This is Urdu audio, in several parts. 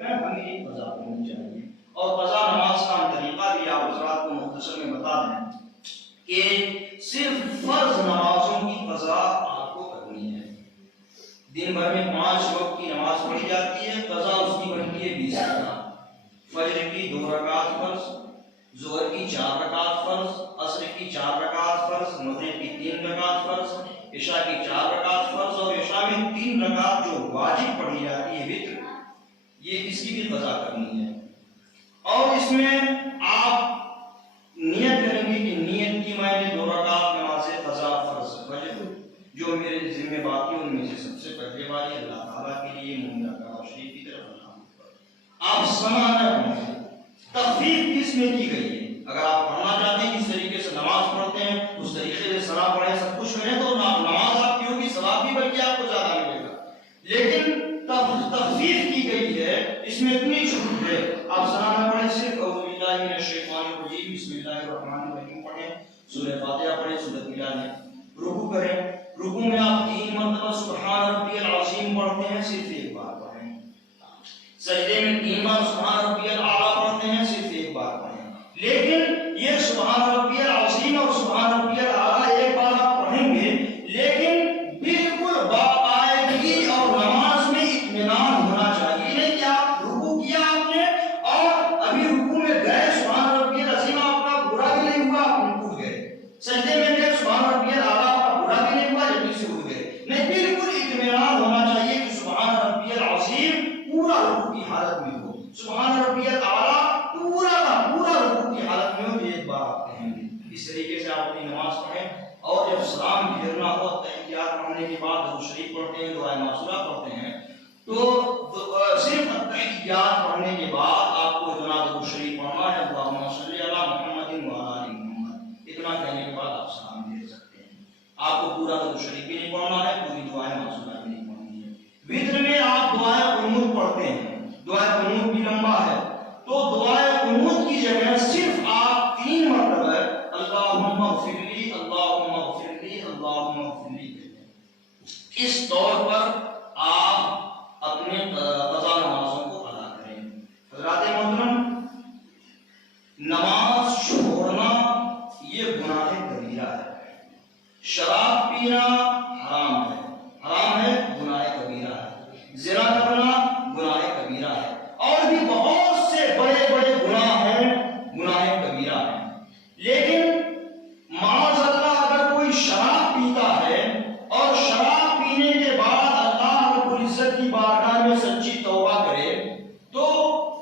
ہمیں ایک قضا کرنی چاہیے. اور قضا نماز کا طریقہ بھی آپ حضرات کو مختصر میں بتا دیں کہ صرف فرض نمازوں کی قضا آپ کو کرنی ہے. دن بھر میں 5 وقت کی نماز پڑھی جاتی ہے، قضا اس کی بنتی ہے 20 رکعت. فجر کی 2 رکعت فرض، ظہر کی 4 رکعت فرض، عصر کی 4 رکعت فرض، مغرب کی 3 رکعت فرض، عشاء کی 4 رکعت فرض، اور عشاء میں 3 رکعت جو واجب پڑھی جاتی ہے وتر، یہ اس کی بھی قضا کرنی ہے. اور اس میں آپ نیت کریں گے کہ نیت کی میں نے 2 رکعت نماز قضا فرض فجر جو میرے ذمہ باقی ان میں سے سب سے پہلے والی اللہ تعالیٰ کے لیے مومنہ کا شریف کی طرف آپ سمانا پڑھیں. تخفیف کس میں کی گئی ہے؟ اگر آپ پڑھنا چاہتے ہیں کس طریقے سے نماز پڑھتے ہیں اس طریقے سے سنا پڑھیں، سب کچھ کریں تو نماز آپ کی ہوگی، ثواب بھی بلکہ آپ کو زیادہ ملے گا. لیکن تخفیف کی گئی ہے، اس میں اتنی چھوٹ ہے آپ سنا پڑھیں، صرف اعوذ باللہ من الشیطان الرجیم بسم اللہ الرحمن الرحیم پڑھیں، سورہ فاتحہ پڑھیں، سورۃ العلق میں رکوع کریں. رکوع میں آپ 3 مرتبہ سبحان ربی العظیم پڑھتے ہیں، صرف ایک بار پڑھیں. سجدے میں 3 بار سبحان ربی الاعلیٰ پڑھتے ہیں، صرف ایک بار پڑھیں. لیکن یہ سبحان ربی العظیم اور سبحان ربی الاعلیٰ ایک بار آپ پڑھیں گے، لیکن بالکل باقاعدگی اور نماز میں اطمینان ہونا چاہیے. نہیں کہ آپ رکوع کیا آپ نے اور ابھی رکوع میں گئے سبحان ربی العظیم آپ کا برا بھی نہیں ہوا، آپ رکوع گئے، سجدے میں گئے سبحان ربی الاعلیٰ آپ کا برا بھی نہیں ہوا، جلدی سے اٹھ گئے. نہیں، بالکل اطمینان ہونا چاہیے کہ سبحان ربی العظیم پورا رکوع کی حالت میں ہو، سبحان ربی الاعلیٰ پورا رکوع کی حالت میں ہو. ایک بار آپ کہیں گے. اس طریقے سے آپ اپنی نماز پڑھیں. اور جب سلام پھیرنا ہو، تحیات پڑھنے کے بعد درود شریف پڑھتے ہیں، دعائے معصورہ پڑھتے ہیں، تو صرف تحیات پڑھنے کے بعد آپ کو اتنا درود شریف پڑھنا ہے، اللہم صلی علی محمد وعلی آل محمد. اتنا کہنے کے بعد آپ سلام پھیر سکتے ہیں. آپ کو پورا درود شریف بھی نہیں پڑھنا ہے، پوری دعائے معصورہ بھی نہیں پڑھنی ہے. وتر میں آپ دعائے قنوت پڑھتے ہیں، دعائے قنوت بھی لمبا ہے، تو دعائے قنوت کی جگہ صرف آپ 3 مرتبہ اللہم اغفر لی اللہم اغفر لی اللہم اغفر لی کہتے ہیں. اس طور پر آپ اپنے قضا نمازوں کو ادا کریں. حضرات محترم، نماز چھوڑنا یہ گناہ کبیرہ ہے. شراب پینا حرام ہے، گناہ کبیرہ ہے. زنا کرنا گناہ کبیرہ ہے. اور بھی بہت سے بڑے بڑے گناہ ہیں، گناہ کبیرہ ہیں. لیکن معاذ اللہ اگر کوئی شراب پیتا ہے اور شراب پینے کے بعد اللہ رب العزت کی بارگاہ میں سچی توبہ کرے، تو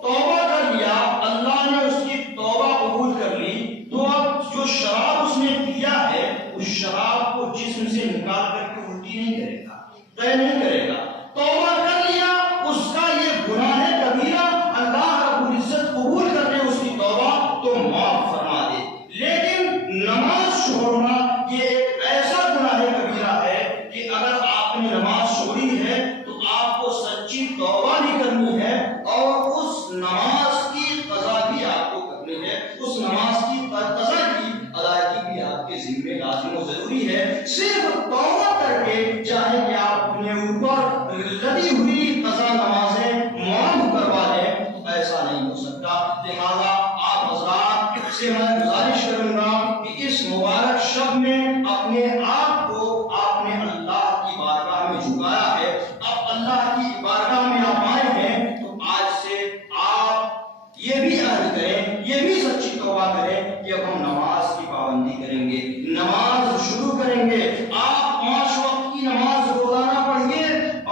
توبہ کر لیا، اللہ نے اس کی توبہ قبول کر لی، تو اب جو شراب اس نے پیا ہے اس شراب کو جسم سے نکال کر کے الٹی نہیں کرے گا، طے نہیں کرے گا. توبہ کر لیا، اس کا یہ گناہ کبیرہ اللہ رب العزت قبول کر لے اس کی توبہ تو معاف فرما دے. لیکن نماز چھوڑنا یہ ایک ایسا گناہ کبیرہ ہے کہ اگر آپ نے نماز چھوڑی ہے تو آپ کو سچی توبہ بھی کرنی ہے اور اس نماز کی قضا بھی آپ کو کرنی ہے. اس نماز کی قضا کی ادائیگی بھی آپ کے ذمہ لازم و ضروری ہے. صرف توبہ کر کے چاہے کہ آپ اپنے اوپر لدی ہوئی قضا نمازیں معاف کروا دیں تو ایسا نہیں ہو سکتا. لہذا آپ حضرات سے میں گزارش کروں گا کہ اس مبارک شب میں اپنے آپ کو آپ نے اللہ کی بارگاہ میں جھکایا ہے، اب اللہ کی بارگاہ میں آپ آئے ہیں تو آج سے آپ یہ بھی عہد کریں، یہ بھی سچی توبہ کریں کہ اب ہم نماز کی پابندی کریں گے، نماز شروع کریں گے. آپ 5 وقت کی نماز روزانہ پڑھیے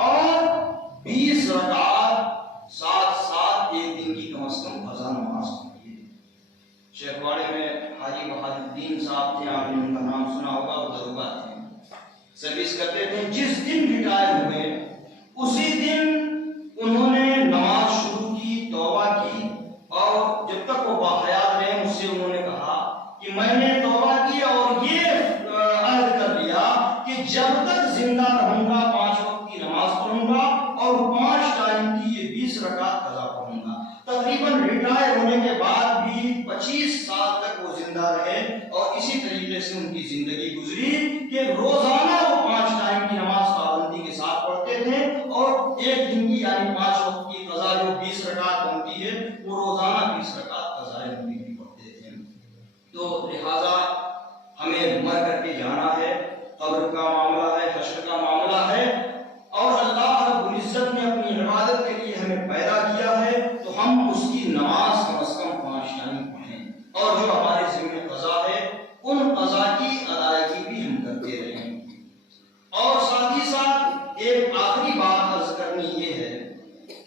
اور 20 رکعات ساتھ ایک دن کی کم از کم قضا نماز پڑھیے. شیخ واڑے میں حاجی بہادر الدین صاحب تھے، آپ نے ان کا نام سنا ہوگا، وہ دروگا تھے، سروس کرتے تھے. جس دن ریٹائر ہوئے اسی دن انہوں نے نماز شروع کی، توبہ کی، اور جب تک وہ باحیات رہے مجھ سے انہوں نے کہا کہ میں نے توبہ کی اور یہ عہد کر لیا کہ جب تک زندہ رہوں گا 5 وقت کی نماز پڑھوں گا اور 5 ٹائم کی یہ 20 رکعت قضا پڑھوں گا. تقریباً ریٹائر ہونے کے بعد بھی 25 سال تک وہ زندہ رہے اور اسی طریقے سے ان کی زندگی گزری کہ روزانہ وہ 5 ٹائم کی نماز پابندی کے ساتھ پڑھتے تھے اور ایک دن کی یعنی 5 وقت کی قضا جو 20 30 رکعت بنتی ہے وہ روزانہ 20 رکعت قضائے نبی بھی پڑھتے تھے۔ تو لہذا ہمیں مر کر کے جانا ہے، قبر کا معاملہ ہے، حشر کا معاملہ ہے، اور اللہ رب العزت نے اپنی عبادت کے لیے ہمیں پیدا کیا ہے، تو ہم اس کی نماز کم از کم 5 ٹائم پڑھیں، اور جو ہمارے ذمہ قضا ہے ان قضا کی ادائیگی بھی ہم کرتے رہیں۔ اور ساتھ ہی ساتھ ایک آخری بات عرض کرنی یہ ہے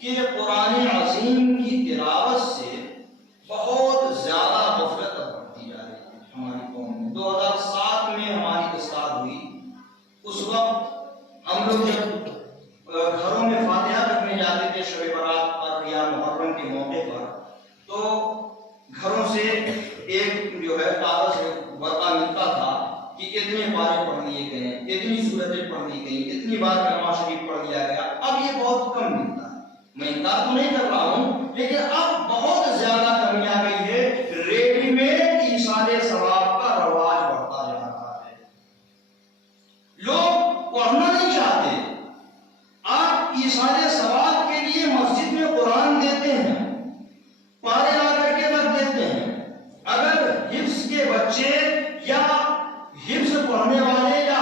کہ قرآن عظیم کی تلاوت سے بہت زیادہ غفلت بڑھتی جا رہی ہے ہماری قوم میں۔ 2007 میں ہماری اصلاح ہوئی، اس وقت ہم لوگ جب گھروں میں فاتحہ کرنے جاتے تھے شب برات پر یا محرم کے موقع پر، تو گھروں سے ایک جو ہے کاغذ ورقہ ملتا تھا کہ اتنے پارے پڑھ لیے گئے، اتنی صورتیں پڑھ لی گئی، اتنی بار کلمہ شریف پڑھ لیا گیا۔ اب یہ بہت کم ملتا ہے، میں انکار تو نہیں کر رہا ہوں، لیکن اب بہت زیادہ کمی آ گئی ہے، ریڈی میڈ ایصال ثواب کا رواج بڑھتا جا رہا ہے، لوگ پڑھنا نہیں چاہتے۔ آپ ایصال ثواب کے لیے مسجد میں قرآن دیتے ہیں، پارے لا کر کے رکھ دیتے ہیں، اگر حفظ کے بچے یا حفظ پڑھنے والے یا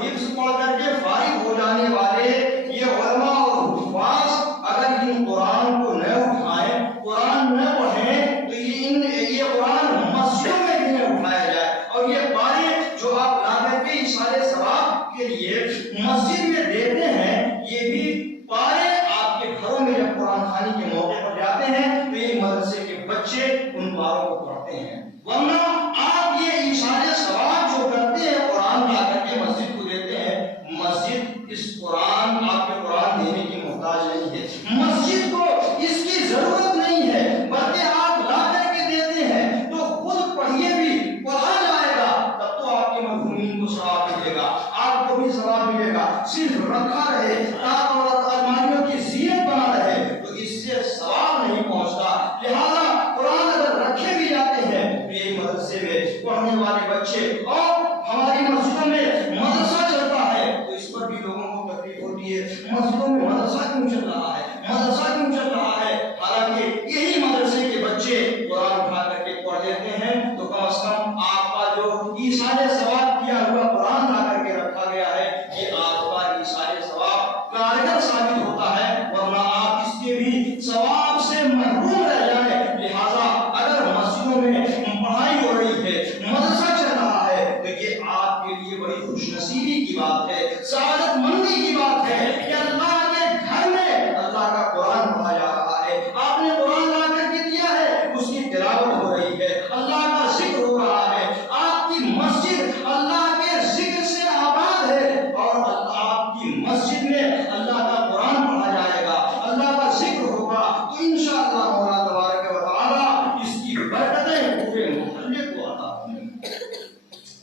حفظ پڑھ کر کے فارغ ہو جانے والے یہ علماء اور حفاظ اگر ان قرآن کو نہ اٹھائیں، قرآن نہ پڑھیں، تو یہ قرآن مسجدوں میں بھی نہ اٹھایا جائے، اور یہ پارے جو آپ لا کر کے ایصال ثواب کے لیے مسجد میں دیتے ہیں، یہ بھی پارے آپ کے گھروں میں جب قرآن خوانی کے موقع پر جاتے ہیں تو یہ مدرسے کے بچے ان پاروں کو پڑھتے ہیں۔ ورنہ آپ یہ ایصال ثواب جو کرتے ہیں قرآن لا کر کے مسجد کو دیتے ہیں، مسجد اس قرآن آپ کے قرآن دینے کی محتاج نہیں ہے، مسجد کو اس کی ضرورت نہیں ہے، بلکہ آپ لا کر کے دیتے ہیں تو خود پڑھیے بھی، پڑھا جائے گا، تب تو آپ کے مرحومین کو ثواب ملے گا، آپ کو بھی ثواب ملے گا، صرف رکھا رہے اور الماریوں کی زینت بنا رہے تو اس سے ثواب نہیں پہنچتا۔ لہذا قرآن اگر رکھے بھی جاتے ہیں تو یہ مدرسے میں پڑھنے والے بچے، اور ہماری مسجدوں میں مدرسہ چلتا ہے تو اس پر بھی لوگوں کو تکلیف ہوتی ہے، مسجدوں میں مدرسہ کیوں چل رہا ہے، مدرسہ کیوں چل رہا ہے، حالانکہ یہی مدرسے کے بچے قرآن اٹھا کر کے پڑھ لیتے ہیں، تو کم از کم آپ کا جو ایصال ثواب کیا ہوا قرآن لا کر کے رکھا گیا ہے، یہ آپ کا ایصال ثواب کارگر ثابت ہوتا ہے، ورنہ آپ اس کے بھی ثواب سے محروم رہ جائیں۔ لہذا اگر مسجدوں میں پڑھائی ہو رہی ہے، مدرسہ چل رہا ہے، تو یہ آپ کے لیے بڑی خوش نصیبی کی بات ہے، سعادت مندی کی بات ہے کہ اللہ کے گھر میں اللہ کا قرآن پڑھا جا رہا ہے، آپ نے قرآن لا کر کے دیا ہے، اس کی تلاوت ہو رہی ہے، اللہ کا ذکر ہو رہا ہے، آپ کی مسجد اللہ کے ذکر سے آباد ہے، اور آپ کی مسجد میں اللہ کا قرآن پڑھا جائے گا، اللہ کا ذکر ہوگا، تو انشاءاللہ مولا تبارک و تعالی اس کی برکتیں پورے محلے کو عطا ہوں گی۔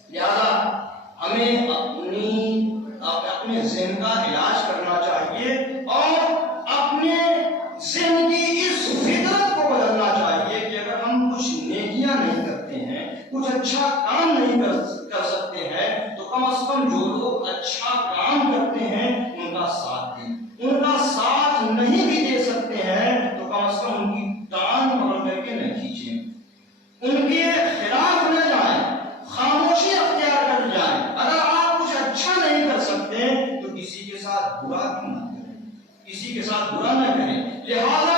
لہذا ہمیں اپنے ذہن کا علاج کرنا چاہیے، اور اپنے ذہن کی اس فطرت کو بدلنا چاہیے کہ اگر ہم کچھ نیکیاں نہیں کرتے ہیں، کچھ اچھا کام نہیں کر سکتے ہیں، تو کم از کم جو لوگ اچھا کام کرتے ہیں ان کا ساتھ دیں، ان کا ساتھ نہیں بھی دے سکتے ہیں تو کم از کم ان کی ٹانگ پکڑ کر کے نہ کھینچیں، ان کے خلاف نہ جائیں، خاموشی اختیار کر جائیں۔ اگر آپ کچھ اچھا نہیں کر سکتے تو کسی کے ساتھ برا کیوں نہ کریں، کسی کے ساتھ برا نہ کریں۔ لہذا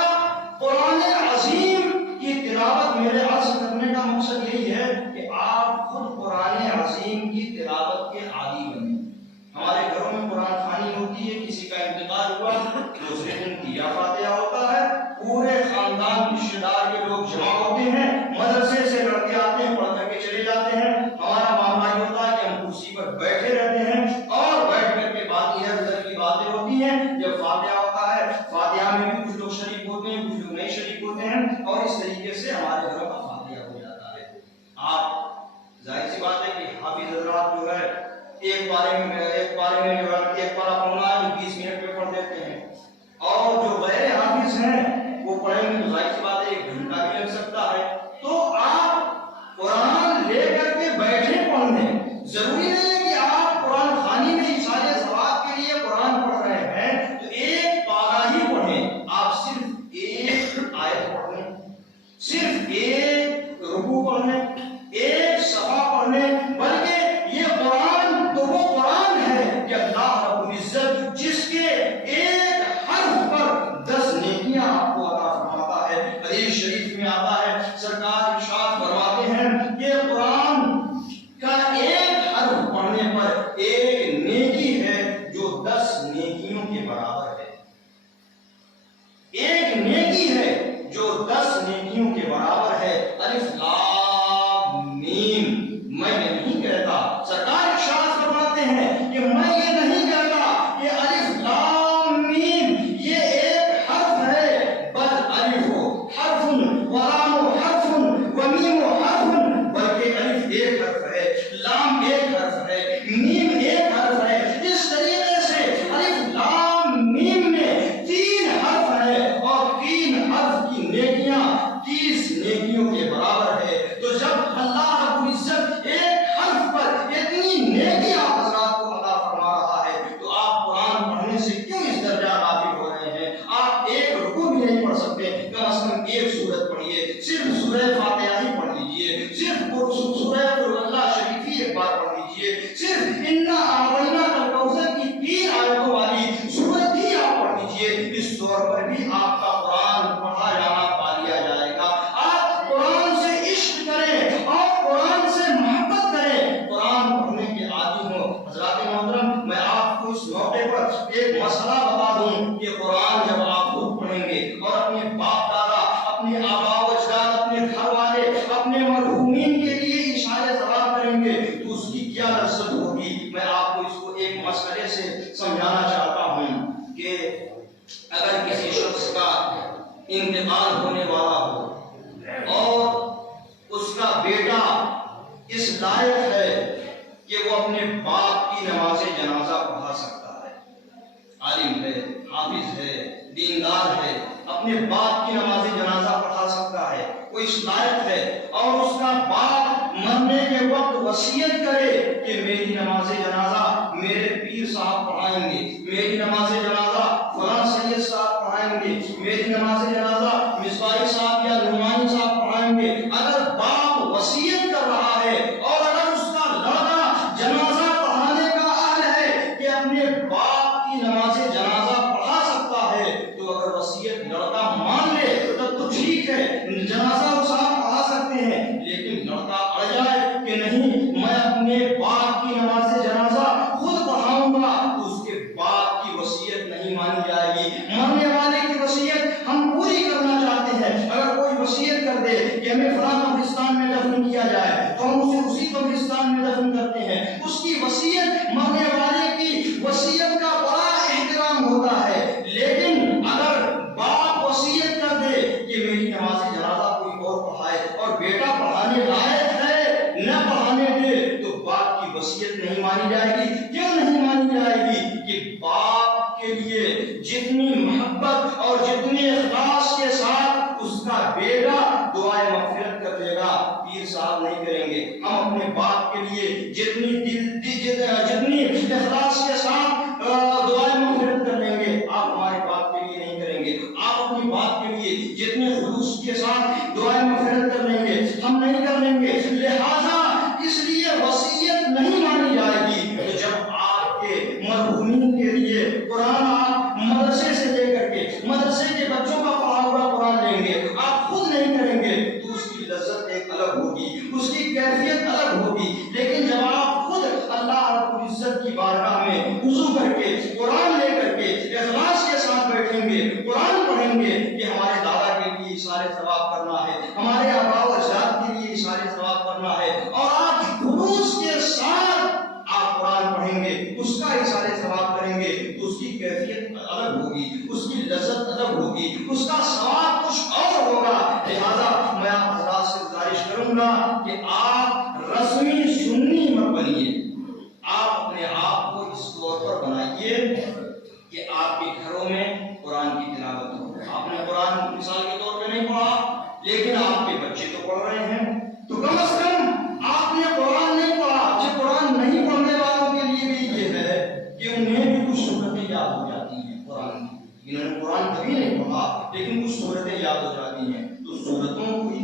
قرآن عظیم کی تلاوت میرے عرض کرنے کا مقصد یہی ہے کہ آپ خود قرآن عظیم کی تلاوت کے عادی بنیں۔ ہمارے گھروں میں قرآن خوانی ہوتی ہے، کسی کا انتقال ہوا دوسرے دن دیا فاتحہ ہوتا ہے، پورے خاندان رشتے دار کے لوگ جمع ہوتے ہیں، مدرسے سے لڑکے آتے ہیں، پڑھ کر کے چلے جاتے ہیں، ہمارا معاملہ یہ ہوتا ہے کہ ہم کرسی پر بیٹھے رہتے ہیں، اور بیٹھ کر کے بات ادھر ادھر کی باتیں ہوتی ہیں۔ جب فاتحہ ہوتا ہے، فاتحہ میں بھی کچھ لوگ شریک ہوتے ہیں، کچھ لوگ نہیں شریک ہوتے ہیں، اور اس طریقے سے ہمارے گھروں کا فاتحہ ہو جاتا ہے۔ آپ ظاہر سی بات ہے کہ حافظ حضرات جو ہے ایک پارے میں جو ہے ایک پارہ پڑھنا ہے 20 منٹ میں پڑھ دیتے ہیں، اور جو غیر حافظ ہیں وہ پڑھیں گے تو ظاہر سی بات ہے 1 گھنٹہ بھی لگ سکتا ہے۔ تو آپ قرآن لے کر کے بیٹھے پڑھنے، ضروری نہیں ہے کہ آپ قرآن خوانی میں ایصال ثواب کے لیے قرآن پڑھ رہے ہیں تو ایک پارہ ہی پڑھیں، آپ صرف ایک صرف ایک رکوع پڑھنے، ایک صفحہ پڑھنے، بلکہ یہ قرآن تو وہ قرآن ہے کہ اللہ رب العزت جس کے ایک حرف پر 10 نیکیاں آپ کو عطا فرماتا ہے۔ حدیث شریف میں آتا ہے، سرکار ارشاد فرماتے ہیں کہ قرآن کا ایک حرف پڑھنے پر ایک نیکی ہے جو 10 نیکیوں کے برابر ہے۔ ایک نیکی ہے جو 10 نیکیوں کے برابر ہے۔ الف لام میم، میں یہ نہیں کہتا، سرکار ارشاد فرماتے ہیں کہ میں یہ نہیں کہتا کہ الف لام میم یہ ایک حرف ہے، بل الف حرف و لام حرف و میم حرف، بلکہ الف ایک حرف ہے، لام ایک حرف ہے، میم ایک حرف ہے۔ اس طریقے سے الف لام میم میں 3 حرف ہے اور 3 حرف کی نیکیاں 30 نیکیوں کے برابر ہے۔ تو جب اللہ رب العزت ایک حرف پر اتنی نیکیاں حضرات کو عطا فرما رہا ہے تو آپ قرآن پڑھنے سے کیوں اس درجہ غافل ہو رہے ہیں؟ آپ ایک رکوع بھی نہیں پڑھ سکتے، کم از کم ایک سورت پڑھیے، صرف سورہ فاتحہ ہی پڑھ لیجیے، صرف سورہ قل اللہ شریف ہی ایک بار پڑھ لیجیے، صرف انا اعطیناک الکوثر کی 3 آیتوں والی سورت ہی آپ پڑھ لیجیے۔ اس طور پر بھی آپ کا قرآن پڑھا جانا پا لیا جائے گا۔ آپ قرآن سے عشق کریں اور قرآن سے محبت کریں، قرآن پڑھنے کے عادی ہوں۔ حضرات محترم، میں آپ کو اس موقع پر ایک مسئلہ بتا دوں کہ قرآن جب آپ خود پڑھیں گے اور اپنے باپ دادا، اپنے آبا و اجداد، اپنے گھر والے، اپنے مرحومین کے لیے اشارے ثواب کریں گے تو اس کی کیا لذت ہوگی۔ میں آپ کو اس کو ایک مسئلے سے سمجھانا چاہتا ہوں کہ اگر کسی شخص کا انتقال ہونے والا ہو اور اس کا بیٹا اس لائق ہے کہ وہ اپنے باپ کی نماز جنازہ پڑھا سکتا ہے، عالم ہے، حافظ ہے، دیندار ہے، اپنے باپ کی نماز جنازہ پڑھا سکتا ہے، وہ اس لائق ہے، اور اس کا باپ مرنے کے وقت وصیت کرے کہ میری نماز جنازہ میرے پیر صاحب پڑھائیں گے، میری نماز جنازہ فلاں سید صاحب پڑھائیں گے، میری نماز جنازہ مصباحی صاحب یا نعمانی صاحب پڑھائیں گے۔ اگر باپ وصیت کر رہا ہے اور اگر اس کا لڑکا جنازہ پڑھانے کا اہل ہے کہ اپنے باپ کی نماز جنازہ پڑھا سکتا ہے، تو اگر وصیت لڑکا مان لے تب تو ٹھیک ہے، جنازہ وہ صاحب پڑھا سکتے ہیں، لیکن لڑکا اڑ جائے کہ نہیں میں اپنے باپ کی نماز جنازہ خود پڑھاؤں گا، تو اس کے باپ کی وصیت نہیں مانی جائے گی۔ مرنے والے کی وصیت ہم پوری کرنا چاہتے ہیں، اگر کوئی وصیت کر دے کہ ہمیں فلاں قبرستان میں دفن کیا جائے تو ہم اسے اسی قبرستان میں دفن کرتے ہیں، اس کی وصیت، مرنے والے کی وصیت کا بڑا احترام ہوتا ہے۔ لیکن اگر باپ وصیت کر دے کہ میری نماز جنازہ کوئی اور پڑھائے اور بیٹا پڑھانے لائق ہے نہ پڑھانے دے، تو باپ کی وصیت نہیں مانی جائے گی۔ کیوں نہیں مانی جائے گی؟ کہ باپ کے لیے جتنی محبت اور جتنے اخلاص کے ساتھ اس کا بیٹا دعائے مغفرت کر دے گا، پیر صاحب نہیں کریں گے۔ ہم اپنے باپ کے لیے جتنی اخلاص کے ساتھ دعائے مغفرت کر لیں گے، آپ ہمارے باپ کے لیے نہیں کریں گے۔ آپ اپنی باپ کے لیے جتنے خلوص کے ساتھ دعائے مغفرت کر لیں گے، ہم نہیں کر لیں گے۔ لہذا اس لیے وصیت نہیں مانی جائے گی۔ تو جب آپ کے مرحومین کے لیے قرآن آپ مدرسے سے لے کر کے مدرسے کے بچوں کا پڑھا ہوا قرآن لیں گے، آپ خود نہیں کریں گے، تو اس کی لذت ایک الگ ہوگی، اس کی کیفیت الگ ہوگی۔ لیکن جب آپ خود اللہ رب العزت کی بارگاہ میں وضو کر کے قرآن لے کر کے اخلاص کے ساتھ بیٹھیں گے، قرآن پڑھیں گے کہ ہمارے دادا کے لیے اشارے ثواب کرنا ہے، ہمارے آباء و اجداد کے لیے اشارے ثواب کرنا ہے، اور آپ خلوص کے ساتھ آپ قرآن پڑھیں گے، اس کا اشارے ثواب کریں گے، تو اس کی کیفیت الگ ہوگی، اس کی لذت الگ ہوگی، اس کا ثواب کچھ اور ہوگا۔ لہذا میں آپ حضرات سے گزارش کروں گا کہ آپ رسمی سنی مت بنیے، آپ اپنے آپ کو اس طور پر بنائیے کہ آپ کے گھروں میں قرآن کی تلاوت ہو۔ آپ نے قرآن مثال کے طور پہ نہیں پڑھا، لیکن آپ کے بچے تو پڑھ رہے ہیں، تو کم از کم آپ نے قرآن نہیں پڑھا۔ جو قرآن نہیں پڑھنے والوں کے لیے بھی یہ ہے کہ انہیں بھی کچھ صورتیں یاد ہو جاتی ہیں قرآن کی، انہوں نے قرآن کبھی نہیں پڑھا لیکن کچھ صورتیں یاد ہو جاتی ہیں، تو صورتوں کو ہی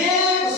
1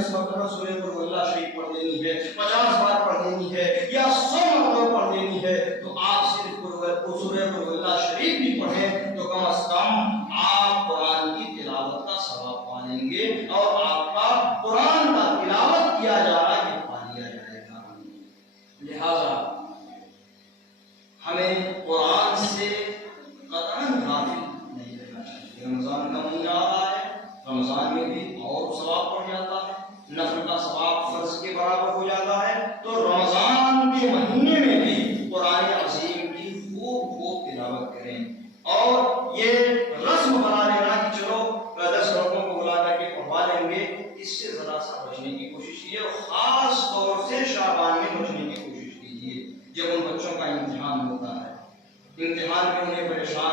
10 مرتبہ سورہ قل اللہ شریف پڑھ دینی ہے، 50 بار پڑھ دینی ہے یا 100 مرتبہ پڑھ دینی ہے، تو آپ صرف سورہ قل اللہ شریف بھی پڑھیں تو کم از کم آپ قرآن کی تلاوت کا ثواب پا لیں گے، اور آپ کا قرآن کا تلاوت کیا جا رہا ہے یہ پا لیا جائے گا۔ لہذا ہمیں قرآن سے قطعاً غافل نہیں رہنا چاہیے۔ رمضان کا مہینہ آ رہا ہے، رمضان میں بھی اور ثواب پڑ جاتا ہے، نفل کا ثواب فرض کے برابر ہو جاتا ہے، تو رمضان کے مہینے میں بھی قرآن عظیم کی خوب تلاوت کریں، اور یہ رسم بنا لینا کہ چلو 10 لوگوں کو بلا کر کے پڑھوا لیں گے، اس سے ذرا سا بچنے کی کوشش کیجیے، اور خاص طور سے شعبان میں بچنے کی کوشش کیجیے، جب ان بچوں کا امتحان ہوتا ہے، امتحان میں انہیں پریشان